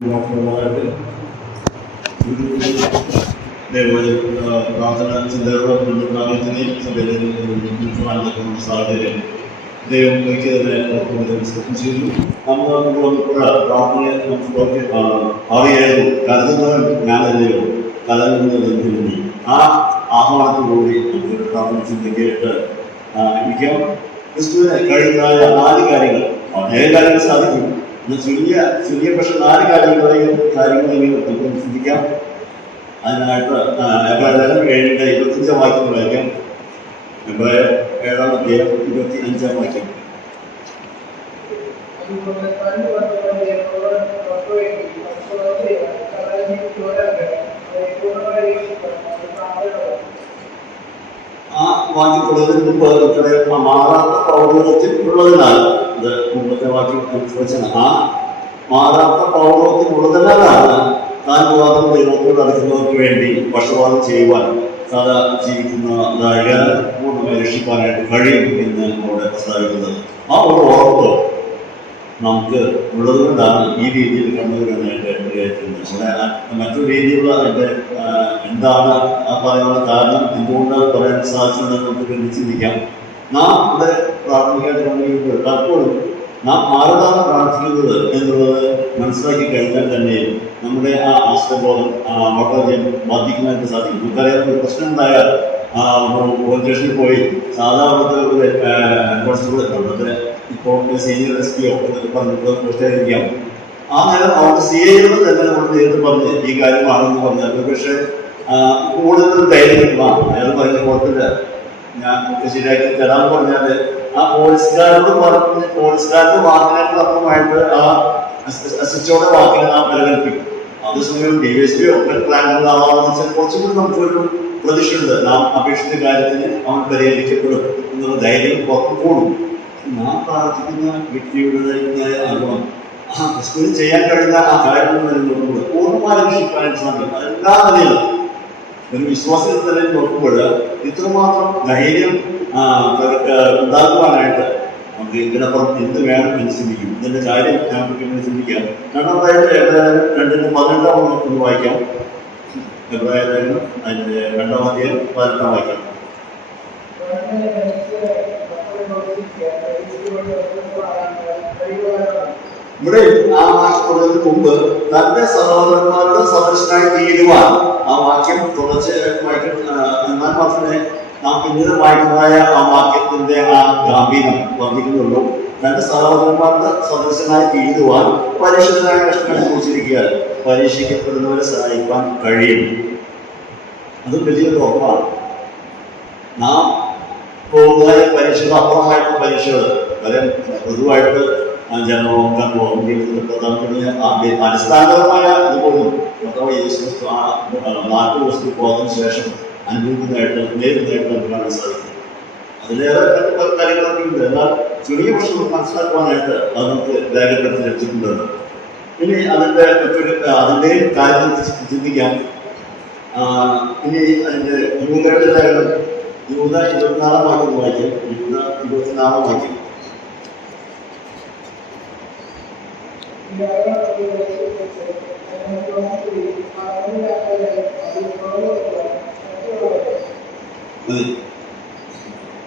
പ്രാർത്ഥന ചിന്തകളോടൊപ്പം സാഹചര്യം ദൈവം എനിക്ക് തന്നെ ചെയ്തു. നമ്മൾ പ്രാർത്ഥനയെ നമുക്ക് അറിയായിരുന്നു കരുതുന്നവൻ ഞാനല്ലയോ കലങ്ങുന്നതെന്ന് ആ ആഹ്വാനത്തോടുകൂടി നമുക്ക് പ്രാർത്ഥന ചിന്തയ്ക്കായിട്ട് ഇരിക്കാം. ക്രിസ്തുവിന് കഴിയുന്നതായ 4 കാര്യങ്ങൾ, 7 കാര്യങ്ങൾ സാധിക്കും. ചുരുങ്ങിയ പക്ഷെ 4 കാര്യങ്ങളെങ്കിലും നമുക്ക് ചിന്തിക്കാം. അതിനായിട്ട് എബ്രായർ 7:25 വാക്യം വായിക്കാം. എബ്രായർ 7:25 വാക്യം. ആ വാക്യപ്പെടുന്നതിന് മുമ്പ് ഇവിടെ മാറാത്ത പൗരോഹിത്യം ഉള്ളതിനാൽ, ഇത് മുമ്പത്തെ വാക്യം വെച്ചാണ്, ആ മാറാത്ത പൗരോഹിത്യം ഉള്ളതിനാലാണ് താൻ വിവാദം ദൈവത്തോട് അടുക്കുന്നവർക്ക് വേണ്ടി പക്ഷപാതം ചെയ്യുവാൻ സദാ ജീവിക്കുന്നതായ പൂർണ്ണമായി രക്ഷിക്കാനായിട്ട് കഴിയും എന്ന് അവിടെ പ്രസ്താവിക്കുന്നത്. ആ ഒരു ഉറപ്പ് നമുക്ക് ഉള്ളതുകൊണ്ടാണ് ഈ രീതിയിൽ കണ്ടുവരാനായിട്ട് ഇടയായിട്ടുണ്ട്. മറ്റൊരു രീതിയിലുള്ള അതിൻ്റെ എന്താണ് ആ പറയാനുള്ള കാരണം, എന്തുകൊണ്ട് പറയാൻ സാധിച്ചതെന്ന് നമുക്ക് ചിന്തിക്കാം. നാം ഇവിടെ പ്രാർത്ഥിക്കാൻ തുടങ്ങിയപ്പോൾ പലപ്പോഴും നാം ആരോടാണ് പ്രാർത്ഥിക്കുന്നത് എന്നുള്ളത് മനസ്സിലാക്കി കഴിഞ്ഞാൽ തന്നെ നമ്മുടെ ആ ആശ്രയബോധം വളരെ ബാധിക്കുന്നതായിട്ട് സാധിക്കും. നമുക്കറിയാം, ഒരു പ്രശ്നം ഉണ്ടായാൽ പോലീസ് സ്റ്റേഷനിൽ പോയി സാധാരണ ഒരു കോൺസ്റ്റബിൾ ഇപ്പോൾ സീനിയർ SPO എന്നൊക്കെ പറഞ്ഞിട്ട് പ്രത്യേകിക്കാം. ആ നേരം അവർക്ക് CIയോട് തന്നെ നമ്മൾ നേരിട്ട് പറഞ്ഞ് ഈ കാര്യമാണെന്ന് പറഞ്ഞാൽ പക്ഷേ കൂടുതൽ ധൈര്യം അയാൾ പറഞ്ഞ കുഴപ്പമില്ല, ഞാൻ ശരിയാക്കി തരാമെന്ന് പറഞ്ഞാൽ ആ പോലീസുകാരോട് പറഞ്ഞ് പോലീസുകാരുടെ വാക്കിനേക്കാൾ അപ്പുറമായിട്ട് ആ SHOയുടെ വാക്കിനെ നാം നിലനിൽപ്പിക്കും. അതേസമയം DSPയോ പ്ലാനുകളാവാന്ന് വെച്ചാൽ കുറച്ചുകൂടി നമുക്കൊരു പ്രതീക്ഷയുണ്ട്, നാം അപേക്ഷിച്ച കാര്യത്തിന് അവൻ പരിഹരിക്കപ്പെടും എന്നുള്ള ധൈര്യം പുറത്തു കൂടും. നാം പ്രാർത്ഥിക്കുന്ന വ്യക്തിയുടേതായ അനുഭവം ക്രിസ്തുവിന് ചെയ്യാൻ കഴിയുന്ന ആ കാര്യങ്ങൾ നോക്കുമ്പോൾ പൂർണ്ണമായി രക്ഷിക്കാനായിട്ട് സാധിക്കും. എല്ലാ നിലയിലും ഒരു വിശ്വാസത്തിൽ തന്നെ നോക്കുമ്പോൾ ഇത്രമാത്രം ധൈര്യം ഉണ്ടാക്കുവാനായിട്ട് നമുക്ക് ഇതിനപ്പുറം എന്ത് വേണം എന്ന് ചിന്തിക്കും. ഇതിന്റെ കാര്യം നമുക്ക് ചിന്തിക്കാം. രണ്ടാമതായിട്ട് എബ്രായർ 2:18 ഒന്ന് വായിക്കാം. എബ്രായർ അതിന്റെ 2-ാം അധ്യായം 18 വായിക്കാം. ഇവിടെ ആ വാക്യപ്പെടുന്നതിന് മുമ്പ് തന്റെ സഹോദരന്മാരുടെ സദൃശനായി തീരുവാൻ ആ വാക്യം തുടർച്ചയായിട്ട് വായിക്കും. എന്നാൽ മാത്രമേ നാം പിന്നീട് വായിക്കുന്നതായ ആ വാക്യത്തിന്റെ ആ ഗാംഭീര്യം വർദ്ധിക്കുന്നുള്ളൂ. തന്റെ സഹോദരന്മാരുടെ സദൃശനായി തീരുവാൻ പരിശുദ്ധനായ കൃഷ്ണനെ കുറിച്ചിരിക്കുക, പരീക്ഷിക്കപ്പെടുന്നവരെ സഹായിക്കാൻ കഴിയും. അത് വലിയൊരു ഉറപ്പാണ്. നാം പോകുന്നതായ പരീക്ഷകൾ അപ്പുറമായിട്ടുള്ള പരീക്ഷകൾ വരെ പൊതുവായിട്ട് ജനവും കർമ്മവും ജീവിതത്തിൽ പ്രധാനപ്പെട്ട അടിസ്ഥാനപരമായ ഇതുപോലും യേശുക്രിസ്തു ആ 40 ദിവസത്തിൽ പോയതിനു ശേഷം അനുഭവിക്കുന്നതായിട്ട് നേരിടുന്നതായിട്ട് നമുക്ക് കാണാൻ സാധിക്കും. അതിലേറെ കാര്യങ്ങളൊക്കെ ഉണ്ട്. എന്നാൽ ചെറിയ പ്രശ്നം മനസ്സിലാക്കുവാനായിട്ട് അത് നമുക്ക് രേഖപ്പെടുത്തി ലഭിച്ചിട്ടുണ്ട്. ഇനി അതിൻ്റെ കാര്യം ചിന്തിക്കാം. ഇനി അതിൻ്റെ യൂതയുടെ ലേഖനം 24-ാം വാക്യം വായിക്കും. 24-ാം വാക്യം.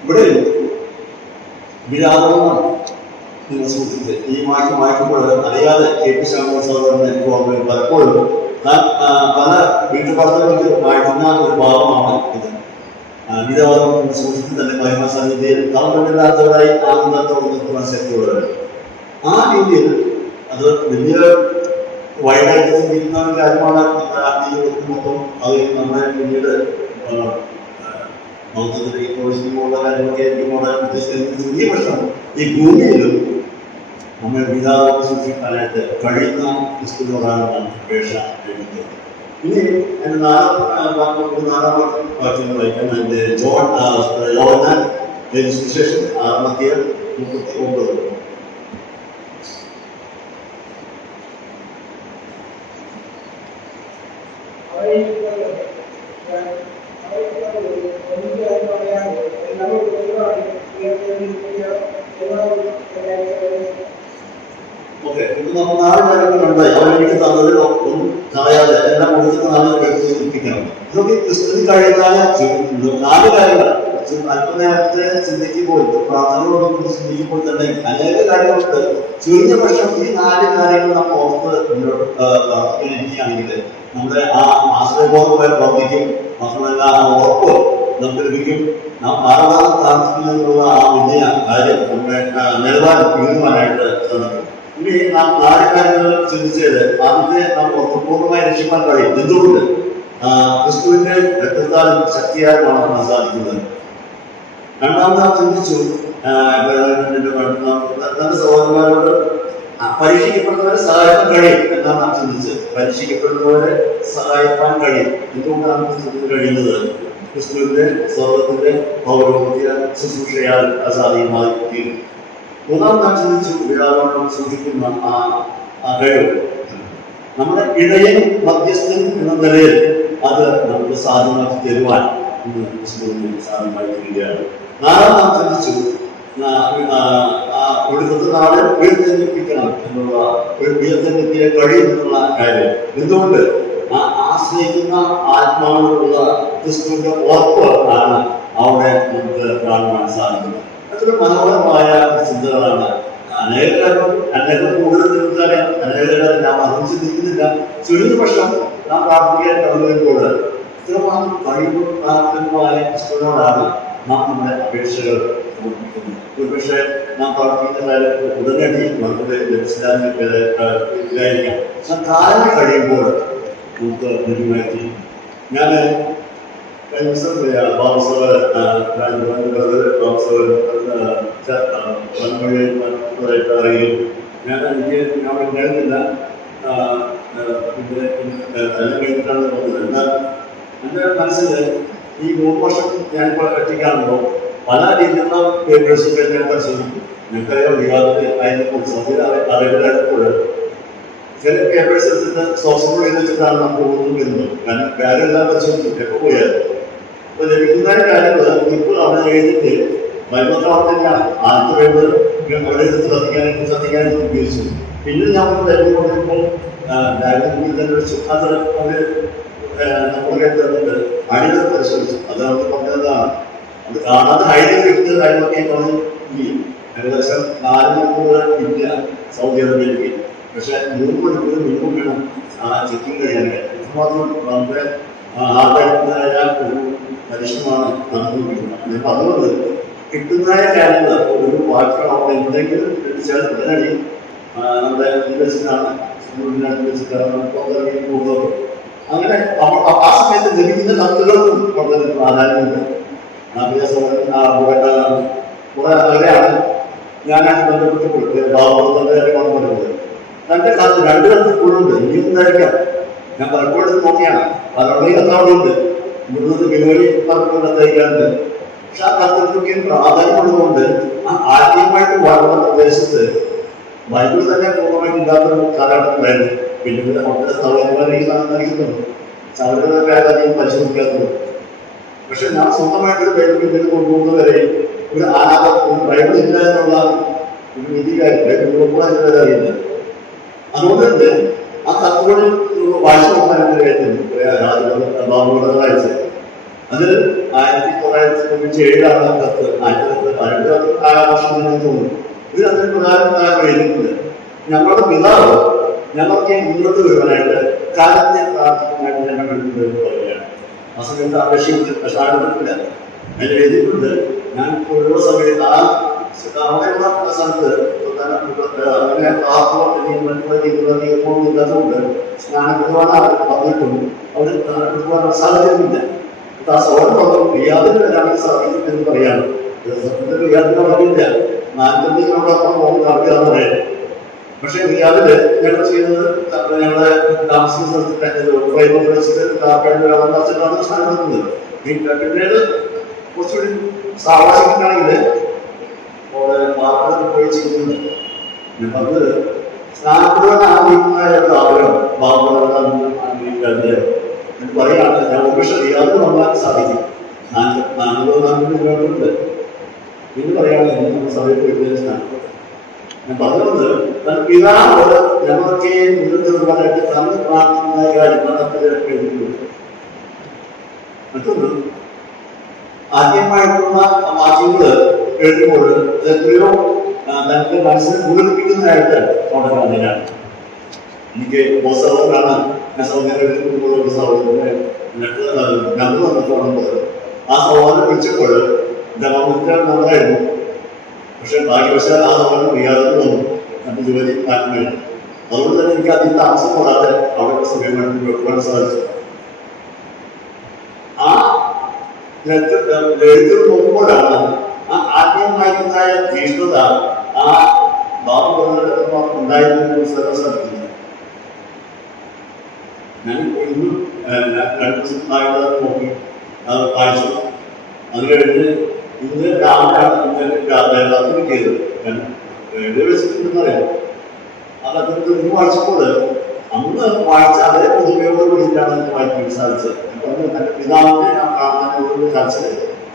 ഇവിടെ വിരാതമാണ് നിങ്ങൾ സൂക്ഷിച്ച് ഈ വാക്യം വായിക്കുമ്പോൾ അറിയാതെ KP ശ്യാമള സഹോദരൻ എനിക്ക് ഓർമ്മ പലപ്പോഴും പല വീട്ടുപാത്രങ്ങൾക്ക് വായിക്കുന്ന ഒരു ഭാഗമാണ് ഇത്. വിരാതം സൂക്ഷിച്ച് തന്നെ മഹിമ സന്നിധിയിൽ തളർന്നില്ലാത്തവരായി ആനന്ദത്തോടെ നിൽക്കുവാൻ ശക്തിയുള്ളവർ. ആ രീതിയിൽ അത് വലിയ വൈകാരിക ചിന്തിക്കുന്ന ഒരു കാര്യമാണ്. മൊത്തം അത് നമ്മളെ പിന്നീട് മൗത്തത്തിലുള്ള കാര്യങ്ങളൊക്കെ ആയിരിക്കും ഉദ്ദേശിക്കുന്നത്. ചെറിയ പ്രശ്നം ഈ ഭൂമിയിലും നമ്മൾ വിധാനം സൂക്ഷിക്കാനായിട്ട് കഴിയുന്ന ക്രിസ്തുവിനോടാണ് അപേക്ഷ എഴുതുന്നത്. ഇനി എൻ്റെ 4-ാം വാക്യം വായിക്കാൻ എൻ്റെ യോഹന്നാൻ സുവിശേഷം 6:39. ഓക്കെ, ഇത് നമുക്ക് 4 കാര്യങ്ങളുണ്ട്. അവൻ എനിക്ക് തന്നതിൽ ഒന്നും കളയാതെ എല്ലാം കൊടുക്കുന്ന 4 എത്തിക്കണം. ഇതൊക്കെ ക്രിസ്തുവിൽ കഴിയുന്ന 4 കാര്യങ്ങളാണ്. അല്പനേരത്തെ ചിന്തിക്കുമ്പോൾ, പ്രാർത്ഥനകളോടൊപ്പം ചിന്തിക്കുമ്പോൾ തന്നെ അനേക കാര്യങ്ങളുണ്ട്. ചുരുങ്ങിയ പക്ഷം ഈ 4 കാര്യങ്ങൾ നമ്മൾ ഓർത്ത് മുന്നോട്ട് പ്രാർത്ഥിക്കുകയാണെങ്കിൽ നമ്മുടെ ആ ആശ്രയബോധം വർദ്ധിക്കും. മാത്രമല്ല ആ ഉറപ്പ് നമുക്ക് ലഭിക്കും. നാം ആരാധന പ്രാർത്ഥിക്കുന്നതിനുള്ള ആ വലിയ കാര്യം നമ്മുടെ നിലവാരം ഉയരുവാനായിട്ട് സാധിക്കും. ഇനി നാം 4 കാര്യങ്ങൾ ചിന്തിച്ചത് ആദ്യത്തെ നാം പൂർണ്ണമായി രക്ഷിക്കാൻ കഴിയും. എന്തുകൊണ്ട്? ക്രിസ്തുവിന്റെ രക്തത്താലും ശക്തിയാലുമാണ് സാധിക്കുന്നത്. രണ്ടാമത് നാം ചിന്തിച്ചു തന്റെ സഹോദരന്മാരോട് പരീക്ഷിക്കപ്പെടുന്നവരെ സഹായിക്കാൻ കഴിയും എന്നാണ് നാം ചിന്തിച്ചത്. പരീക്ഷിക്കപ്പെടുന്നവരെ സഹായിക്കാൻ കഴിയും. എന്തുകൊണ്ടാണ് ക്രിസ്തുവിന് കഴിയുന്നത്? ക്രിസ്തുവിന്റെ സ്വർഗത്തിന്റെ പൗരോഹിത്യ ശുശ്രൂഷയാൽ അസാധ്യമായി തീരും. മൂന്നാം നാം ചിന്തിച്ചു വിരാമം സൂക്ഷിക്കുന്ന ആ കഴിവ് നമ്മുടെ ഇടയൻ മധ്യസ്ഥൻ എന്ന നിലയിൽ അത് നമുക്ക് സാധ്യമാക്കി തരുവാൻ ഇന്ന് ക്രിസ്തുവിന് സാധ്യമായി തീരുകയാണ്. നാലാം നാം ചിന്തിച്ചു ഒടുക്കത്തെ നാളെ ഉയർത്തെന്നിപ്പിക്കണം എന്നുള്ള ഉയർത്തെന്നിപ്പിയ കഴിയുമെന്നുള്ള കാര്യം. എന്തുകൊണ്ട്? ആശ്രയിക്കുന്ന ആത്മാവിലുള്ള ക്രിസ്തുവിന്റെ ഉറപ്പ് ആണ് അവിടെ നമുക്ക് കാണുവാൻ സാധിക്കുന്നത്. അതൊരു മനോഹരമായ ചിന്തകളാണ്. അനേകം കൂടുതൽ നിങ്ങൾക്കറിയാം. അനേകം നാം അതും ചിന്തിക്കുന്നില്ല. ചുരുങ്ങിയ പക്ഷം നാം പ്രാർത്ഥിക്കാൻ കടന്നു വരുമ്പോൾ ഇത്രമാത്രം കഴിവുമായ ക്രിസ്തുവിനോടാണ് നാം നമ്മുടെ അപേക്ഷകൾ സമർപ്പിക്കുന്നത്. ഒരുപക്ഷെ നാം പ്രാർത്ഥിക്കുന്ന കാര്യം ഉടനടി നമുക്ക് ലഭിച്ചില്ലായിരിക്കാം. കാലം കഴിയുമ്പോൾ നമുക്ക് ലഭ്യമാക്കി. ഞാൻ ഞാൻ കഴിഞ്ഞില്ല. കഴിഞ്ഞിട്ടാണ് തോന്നുന്നത്. എന്നാൽ എൻ്റെ മനസ്സിൽ ഈ 3 വർഷം ഞാനിപ്പോൾ ഒറ്റയ്ക്കാണല്ലോ പല രീതിയിലുള്ള പേപ്പേഴ്സുകൾ ഞാൻ പരിശോധിക്കും. ഞങ്ങൾക്കറിയാം വിവാദത്തിൽ അതിനെക്കുറിച്ച് സൗദി അറേബ്യയിലായപ്പോൾ ചില പേപ്പേഴ്സ് എടുത്തിട്ട് സോഷ്യൽ മീഡിയ വെച്ചിട്ടാണ് നാം പോകുന്നത് വരുന്നത്. കാരണം കാര്യമെല്ലാം പരിശോധിക്കും എപ്പോൾ പോയാലും. അപ്പോൾ ലഭിക്കുന്ന കാര്യങ്ങൾ ഇപ്പോൾ അവിടെ എഴുതിയിട്ട് ബൈബിളൊക്കെ അവിടെ തന്നെയാണ്. ആദ്യത്തെ ബൈബിൾ അവിടെ എടുത്ത് ശ്രദ്ധിക്കാനായിട്ട് ഉപയോഗിച്ചു. പിന്നെ ഞാൻ ബൈബിൾ കൊണ്ടിരുമ്പോൾ ഡയഗ്രാമിൽ തന്നെ വെച്ചു. അത് അവർ നമ്മളെ തന്നിട്ട് അടികൾ പരിശോധിച്ചു. അത് അവർ പറഞ്ഞതാണ്. അത് കാണാതെ ഹൈലൈറ്റ് എടുത്ത് കാര്യങ്ങളൊക്കെ പറഞ്ഞ് ഏകദേശം 4 മണിക്കൂർ ഇന്ത്യ സൗദി അറേബ്യയിലേക്ക്. പക്ഷെ 3 മണിക്കൂർ മിനിമം വേണം ആ ചെക്കിങ് കഴിയാനായിട്ട്. അതുമാത്രം നമ്മുടെ ആദായ ഒരു പരിശ്രമമാണ് നടന്നുകൊണ്ടിരിക്കുന്നത്. അപ്പം അതുകൊണ്ട് കിട്ടുന്ന കാര്യങ്ങൾ ഒരു വാക്കുകൾ അവിടെ എന്തെങ്കിലും കിട്ടിച്ചാൽ ഉടനടി നമ്മുടെ വെച്ചിട്ടാണ് പുറത്തിറങ്ങി പോകുന്നത്. അങ്ങനെ ആ സമയത്ത് ലഭിക്കുന്ന കത്തുകൾക്കും വളരെ പ്രാധാന്യമുണ്ട്. കുറെ അകലെയാണ് ഞാൻ ബന്ധപ്പെട്ട് ബാബുത്തിന്റെ കാര്യമാണ് പറയുന്നത്. തന്റെ കത്ത് 2 കത്ത് ഇപ്പോഴുണ്ട്. ഇനിയും ഉണ്ടായിരിക്കാം. ഞാൻ പലപ്പോഴും നോക്കിയാണ്. പലരുടെയും കത്തവിടെയുണ്ട്. ഇവിടുന്ന് വിനോദി പലപ്പോഴും കത്തയക്കാറുണ്ട്. പക്ഷെ ആ കത്തുകൾക്ക് പ്രാധാന്യമുള്ളതുകൊണ്ട് ആദ്യമായിട്ട് വളർന്ന പ്രദേശത്ത് ബൈബിൾ തന്നെ പൂർണ്ണമായിട്ട് ഇല്ലാത്തൊരു കാലഘട്ടത്തിലായിരുന്നു. പിന്നെ അവരുടെ സഹോദരന്മാരെയും നയിക്കുന്നുണ്ട്. അവരുടെ കാര്യം പരിശോധിക്കാത്തത്. പക്ഷെ ഞാൻ സ്വന്തമായിട്ടൊരു ബൈബിൾ പിന്നീട് കൊണ്ടുപോകുന്നത് വരെ ഒരു ബൈബിൾ ഇല്ല എന്നുള്ള ഒരു വിധികാര്യം അറിയില്ല. അതുകൊണ്ട് തന്നെ ആ കത്തുകളിൽ വായിച്ചു നോക്കാനൊരു കാര്യത്തിലുണ്ട്. ബാബുകളുടെ വായിച്ച് അത് 1997 കത്ത്. 1900 വർഷം തന്നെ തോന്നുന്നു. ഇത് അതിന് പ്രധാനപ്പെട്ട എഴുതിയിട്ടുണ്ട്. ഞങ്ങളുടെ പിതാവ് ഞങ്ങൾക്ക് മുന്നോട്ട് വരുവാനായിട്ട് കാലത്തെ പ്രാർത്ഥിക്കാനായിട്ട് ഞങ്ങൾ പറയുകയാണ്. ആ സമയത്ത് അപേക്ഷിച്ച് പ്രസാദത്തില്ല. അതിൽ എഴുതിയിട്ടുണ്ട്. ഞാൻ ഓരോ സമയത്ത് അവിടെയുള്ള സ്ഥലത്ത് അങ്ങനെ ഇല്ലാത്തതുകൊണ്ട് സ്നാനപ്പെടുവാൻ പറഞ്ഞിട്ടുണ്ട്. അവർ സ്നാനപ്പെടുവാനുള്ള സാഹചര്യമില്ല. ആ സോളം റിയാദിൽ വരാൻ സാധിക്കും എന്ന് പറയാണ്. സത്യത്തിൽ റിയാദിൽ പറഞ്ഞില്ല. 40 കിലോമീറ്റർ പോകുന്ന അറിയാതെ. പക്ഷെ റിയാദില് ഞങ്ങൾ ചെയ്യുന്നത് ഞങ്ങളുടെ താമസിക്കുന്ന സ്ഥലത്ത് സ്നാനം നടത്തുന്നത്. പിന്നീട് കുറച്ചുകൂടി സാവകാശിക്കാണെങ്കിൽ മാർക്കറ്റിൽ പോയി ചെയ്യുന്നുണ്ട്. അത് സ്നാനപ്പെടുവാൻ ആഗ്രഹിക്കുന്ന ആഗ്രഹം ആഗ്രഹിക്കാതെ എന്ന് പറയുകയാണ്. ഞാൻ ഒരുപക്ഷെ റിയാദിൽ വന്നാൽ സാധിക്കും. 440 കിലോമീറ്റർ ഉണ്ട് എന്ന് പറയുകയാണെങ്കിൽ നമ്മൾ സമയത്ത് സ്നാനപ്പെടും. ഞാൻ പറഞ്ഞത് പിതാവ് ഞങ്ങളൊക്കെ മുന്നിട്ട് തന്ന് പ്രാർത്ഥിക്കുന്ന കാര്യങ്ങളൊക്കെ എഴുതിയിട്ടുണ്ട്. മറ്റൊന്ന് ആദ്യമായിട്ടുള്ള വാക്യങ്ങൾ എഴുതുമ്പോൾ എത്രയോ തന്റെ മനസ്സിനെ മുഴുമിപ്പിക്കുന്നതായിട്ട് അവിടെ കാണുകയാണ്. എനിക്ക് സഹോദരനാണ് ഞാൻ സഹോദരൻ സഹോദരനെ നന്ദി വന്നിട്ടുള്ളത്. ആ സഹോദരനെ വിളിച്ചപ്പോൾ എന്റെ മമ്മൂക്കാൻ നന്നായിരുന്നു. പക്ഷെ ഭാഗ്യവശാൽ ആ സഹോദരൻ വയ്യാതെ വന്നു തന്റെ ജോലി മാറ്റുകയാണ്. അതുകൊണ്ട് തന്നെ എനിക്ക് അതിൽ താമസം കൂടാതെ അവിടെ സമയമായിട്ട് വെക്കുവാൻ സാധിച്ചു. ആ എഴുത്തിൽ നോക്കുമ്പോഴാണ് ആ ആത്മീയമായിട്ടുണ്ടായ തീഷ്ണത ആ ബാബു പറഞ്ഞ ഉണ്ടായിരുന്നു സാധിക്കുന്നത്. ഞാൻ ഇന്നും 2 ദിവസമായിട്ട് നോക്കി അത് വായിച്ചു. അത് കഴിഞ്ഞ് ഇന്ന് രാവിലെ ചെയ്തത് ഞാൻ എവിടെ വെച്ചിട്ടുണ്ടെന്നറിയാം. അത് അദ്ദേഹത്തെ ഇന്ന് വായിച്ചപ്പോൾ അന്ന് വായിച്ച അതേ പുതുമയോട് കൂടിയിട്ടാണ് എനിക്ക് വായിക്കാൻ സാധിച്ചത്. തന്റെ പിതാവിന്റെ ആ പ്രാർത്ഥനയോട് ചർച്ച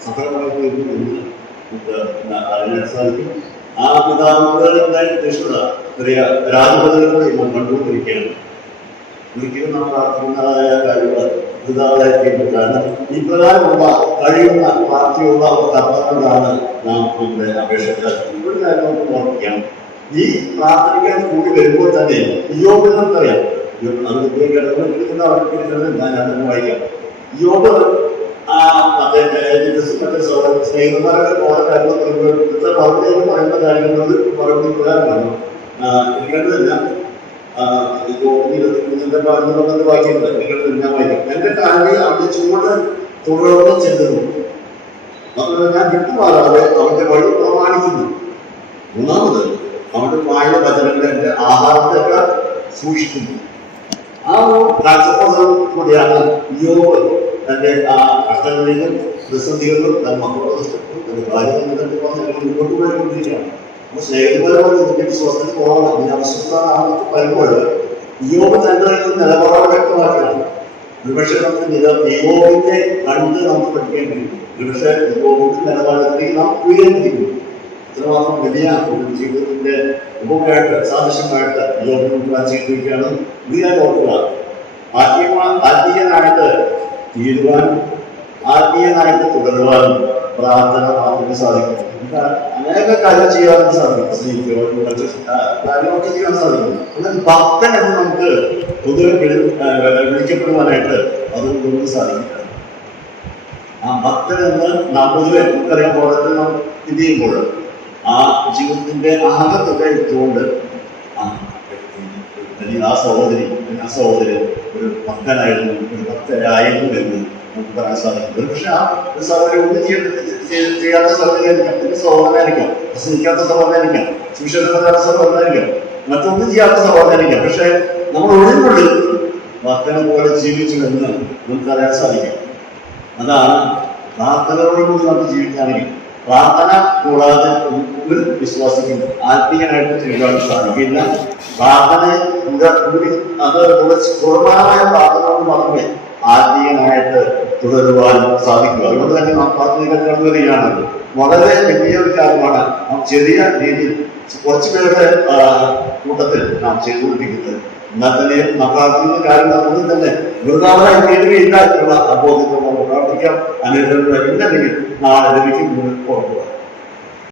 സഫലമായി തീർന്നു എന്ന് നമുക്ക് അറിയാൻ സാധിക്കും. ആ പിതാവിനോട് ഉണ്ടായ തീഷ്ണത ചെറിയ രാജപഥകളിലൂടെ നാം കണ്ടുകൊണ്ടിരിക്കുകയാണ്. ഒരിക്കലും നാം പ്രാർത്ഥിക്കുന്നതായ കാര്യങ്ങൾ വൃതാതായിരിക്കും. കാരണം ഈ പ്രകാരമുള്ള കഴിയുന്ന പ്രാപ്തിയുള്ള കർമ്മങ്ങളാണ് നാം നമ്മുടെ അപേക്ഷകൾ. ഇവിടെ നമുക്ക് ഓർമ്മിക്കാം, ഈ പ്രാർത്ഥനയ്ക്കാൻ കൂടി വരുമ്പോൾ തന്നെ യോബ് നമുക്കറിയാം. അത് കിടക്കുന്ന ഞാൻ വായിക്കാം. യോബ് മറ്റേ സ്നേഹിതന്മാരൊക്കെ ഓരോ കാര്യങ്ങൾ മറുപടി എന്ന് പറയുന്ന കാര്യങ്ങൾ മറുപടി പ്രകാരമാണ് എനിക്കറിയില്ല. വാക്യങ്ങൾ ഞാൻ വായിക്കാം. എന്റെ കാലിൽ അവന്റെ ചൂട് തുടർന്ന് ചെല്ലുന്നു, ഞാൻ വിട്ടുമാറാതെ അവന്റെ വഴി പ്രമാണിക്കുന്നു. മൂന്നാമത് അവന്റെ വായുടെ വചനങ്ങളെ എന്റെ ആഹാരത്തെക്കാൾ സൂക്ഷിക്കുന്നു. ആ ഒരു കാഴ്ചപ്പാടോട് കൂടിയാണ് യോബ് തന്റെ ആ കഷ്ടങ്ങളിലും പ്രതിസന്ധികളിലും തന്റെ മക്കളുടെ തന്റെ ഭാര്യ മുന്നോട്ട് പോയിക്കൊണ്ടിരിക്കുകയാണ്. അപ്പോൾ സ്നേഹിതപരമായി ഇതിന്റെ വിശ്വാസത്തിൽ പോകണം. ഈ അവിശ്വസ്തനാണെന്ന് പറയുമ്പോൾ യോബ് തന്റെ നിലപാട് വ്യക്തമാക്കുകയാണ്. ഒരുപക്ഷെ നമുക്ക് യോബിനെ കണ്ട് നമുക്ക് പഠിക്കേണ്ടിയിരിക്കും. ഒരുപക്ഷെ യോബിന്റെ നിലപാടത്തിൽ നാം ഉയർന്നിരിക്കുന്നു. ഇത്രമാത്രം വലിയ ഒരു ജീവിതത്തിന്റെ ഉപമായിട്ട് സാദൃശ്യമായിട്ട് യോബിനെ ചെയ്തിരിക്കുകയാണ്. ഇതിനെ ഓർക്കുക, ആത്മീയനായിട്ട് തീരുവാനും ആത്മീയനായിട്ട് തുടരുവാനും പ്രാർത്ഥന മാത്രമേ സാധിക്കും. അനേക കാര്യം ചെയ്യാൻ സാധിക്കും. സ്നേഹിക്കുവാനും മറ്റു കാര്യങ്ങളൊക്കെ ചെയ്യാൻ സാധിക്കും. എന്നാൽ ഭക്തൻ എന്ന് നമുക്ക് പൊതുവെ വിളിക്കപ്പെടുവാനായിട്ട് അതുകൊണ്ട് സാധിക്കില്ല. ആ ഭക്തൻ എന്ന് നാം പൊതുവെ നമുക്കറിയാൻ പോലെ നാം ഇത് ചെയ്യുമ്പോൾ ആ ജീവിതത്തിന്റെ ആകത്തൊക്കെ എടുത്തുകൊണ്ട് ആ സഹോദരൻ ഒരു ഭക്തനായിരുന്നു, ഒരു ഭക്തരായിരുന്നു എന്ന് നമുക്ക് പറയാൻ സാധിക്കും. പക്ഷെ ആ ഒരു സഹോദരൻ ഒന്നും ചെയ്യാത്ത സഹോദരനായിരിക്കാം, സഹോദരനായിരിക്കാം, പ്രസംഗിക്കാത്ത സഹോദരനായിരിക്കാം, സുവിശേഷ സഹോദരനായിരിക്കാം, മറ്റൊന്നും ചെയ്യാത്ത സഹോദരനായിരിക്കാം. പക്ഷെ നമ്മൾ ഉള്ളിനുള്ളിൽ ഭക്തനെ പോലെ ജീവിച്ചു എന്ന് നമുക്കറിയാൻ സാധിക്കും. അതാണ് പ്രാർത്ഥനയോടുകൂടി നമുക്ക് ജീവിക്കുകയാണെങ്കിൽ. പ്രാർത്ഥന കൂടാതെ ഒരു വിശ്വാസിക്കും ആത്മീയനായിട്ട് ചെയ്യാൻ സാധിക്കില്ല. പ്രാർത്ഥനയെ കൂടി അത് പൂർണ്ണമായ പ്രാർത്ഥനയോട് മാത്രമേ ആത്മീയനായിട്ട് തുടരുവാൻ സാധിക്കുക. അതുകൊണ്ട് തന്നെ നാം പ്രാർത്ഥനയിൽ കടന്നു വരികയാണ്. വളരെ വലിയൊരു കാര്യമാണ് നാം ചെറിയ രീതിയിൽ കുറച്ചു പേരുടെ കൂട്ടത്തിൽ നാം ചെയ്തുകൊണ്ടിരിക്കുന്നത്. എന്നാൽ തന്നെ നാം പ്രാർത്ഥിക്കുന്ന കാര്യം ഒന്നും തന്നെ വൃതാവായി തീരുകയില്ല എന്നുള്ള അബോധത്തിൽ നമ്മൾ പ്രാർത്ഥിക്കാം. അനുഗ്രഹങ്ങൾ ഇല്ലെങ്കിൽ നാളെ ലഭിക്കും.